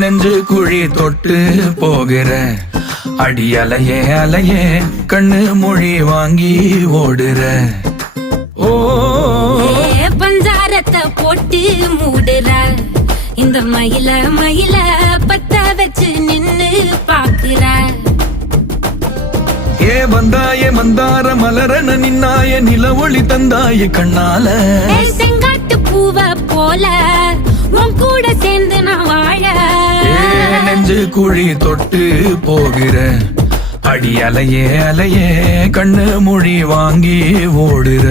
நெஞ்சு குழி தொட்டு போகிற அடி அலையே அலையே கண்ணு மொழி வாங்கி ஓடுற. ஓ பஞ்சாரத்தை போட்டு மூடுற இந்த மயில மயில பத்த வச்சு நின்னு பாக்குற. வந்தாய மந்தார மலரன நின்னாய நில ஒளி தந்தாய கண்ணால. செங்காட்டு பூவ போல உன் கூட சேர்ந்து நான் வாழ. நெஞ்சு குழி தொட்டு போகிற அடி அலையே அலையே கண்ணு மொழி வாங்கி ஓடுற.